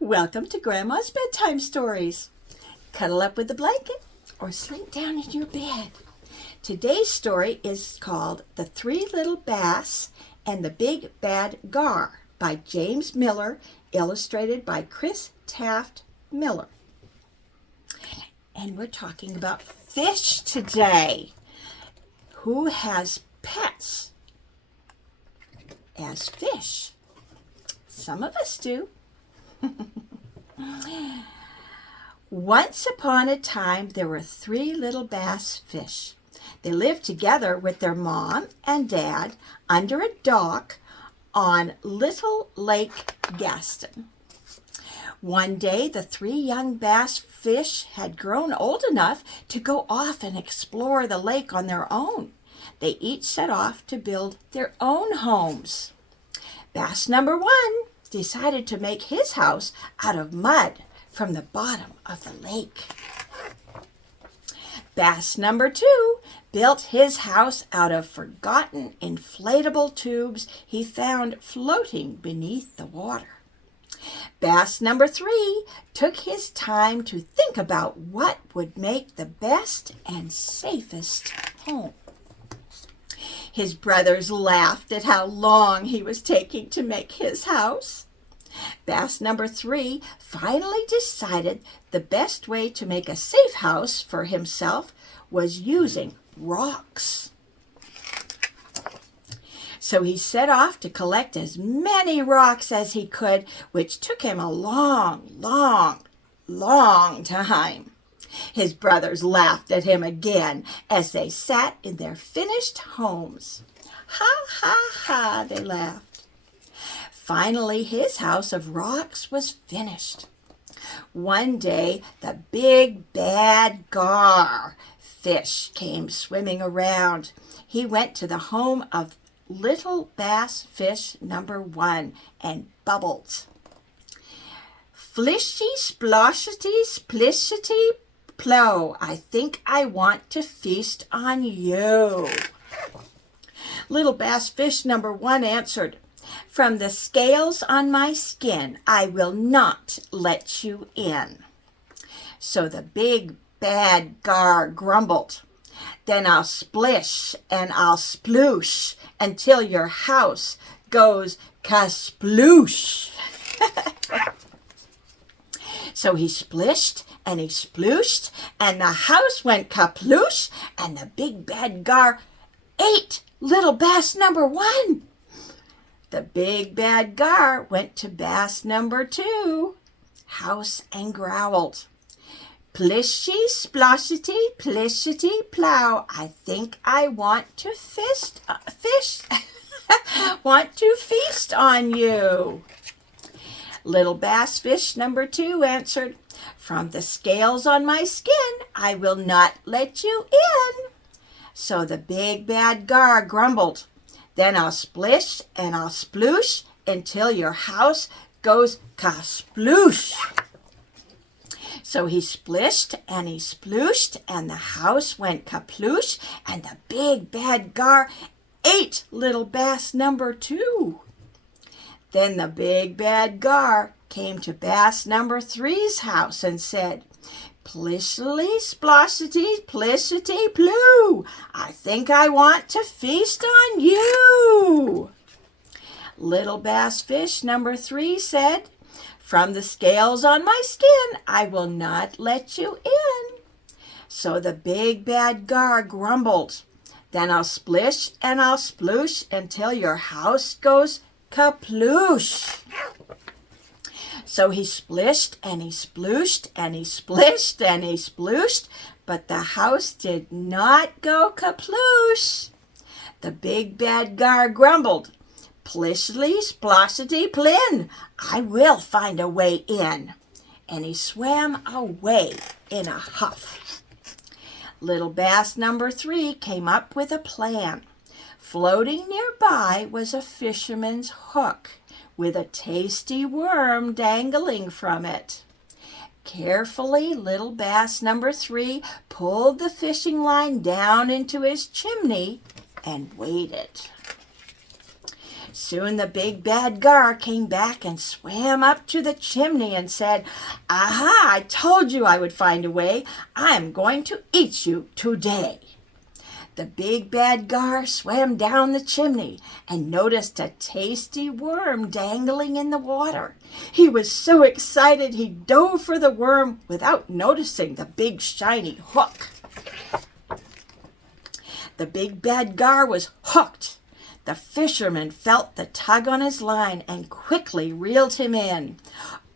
Welcome to Grandma's Bedtime Stories. Cuddle up with a blanket or slink down in your bed. Today's story is called The Three Little Bass and the Big Bad Gar by James Miller, illustrated by Chris Taft Miller. And we're talking about fish today. Who has pets as fish? Some of us do. Once upon a time, there were three little bass fish. They lived together with their mom and dad under a dock on Little Lake Gaston. One day, the three young bass fish had grown old enough to go off and explore the lake on their own. They each set off to build their own homes. Bass number one decided to make his house out of mud from the bottom of the lake. Bass number two built his house out of forgotten inflatable tubes he found floating beneath the water. Bass number three took his time to think about what would make the best and safest home. His brothers laughed at how long he was taking to make his house. Bass number three finally decided the best way to make a safe house for himself was using rocks. So he set off to collect as many rocks as he could, which took him a long time. His brothers laughed at him again as they sat in their finished homes. Ha, ha, ha, they laughed. Finally, his house of rocks was finished. One day, the big bad gar fish came swimming around. He went to the home of little bass fish number one and bubbled. Flishy, sploshity, splishity, plow, I think I want to feast on you. Little bass fish number one answered, from the scales on my skin, I will not let you in. So the big bad gar grumbled, then I'll splish and I'll sploosh until your house goes kasploosh. So he splished and he splooshed, and the house went kaploosh, and the big bad gar ate little bass number one. The big bad gar went to bass number two, house, and growled. Plishy, sploshity, plishity, plow, I think I want to want to feast on you. Little bass fish number two answered, from the scales on my skin, I will not let you in. So the big bad gar grumbled, then I'll splish and I'll sploosh until your house goes kasploosh. So he splished and he splooshed, and the house went kaploosh, and the big bad gar ate little bass number two. Then the big bad gar came to bass number three's house and said, plishily, sploshity, plishity, ploo, I think I want to feast on you. Little bass fish number three said, from the scales on my skin, I will not let you in. So the big bad gar grumbled, then I'll splish and I'll sploosh until your house goes kaploosh. So he splished and he splooshed and he splished and he splooshed, but the house did not go kaploosh. The big bad gar grumbled, plishly, sploshity, plin, I will find a way in. And he swam away in a huff. Little bass number three came up with a plan. Floating nearby was a fisherman's hook with a tasty worm dangling from it. Carefully, little bass number three pulled the fishing line down into his chimney and waited. Soon the big bad gar came back and swam up to the chimney and said, "Aha, I told you I would find a way. I'm going to eat you today." The big bad gar swam down the chimney and noticed a tasty worm dangling in the water. He was so excited he dove for the worm without noticing the big shiny hook. The big bad gar was hooked. The fisherman felt the tug on his line and quickly reeled him in.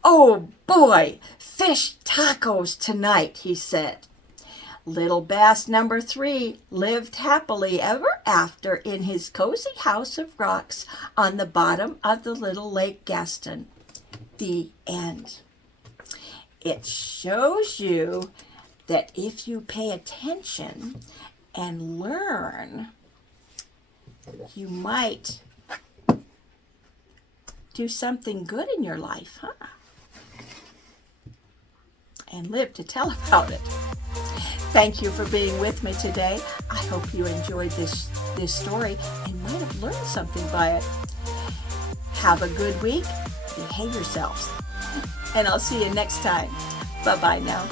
"Oh boy, fish tacos tonight," he said. Little bass number 3 lived happily ever after in his cozy house of rocks on the bottom of the little Lake Gaston. The end. It shows you that if you pay attention and learn, you might do something good in your life, huh? And live to tell about it. Thank you for being with me today. I hope you enjoyed this story and might have learned something by it. Have a good week. Behave yourselves. And I'll see you next time. Bye-bye now.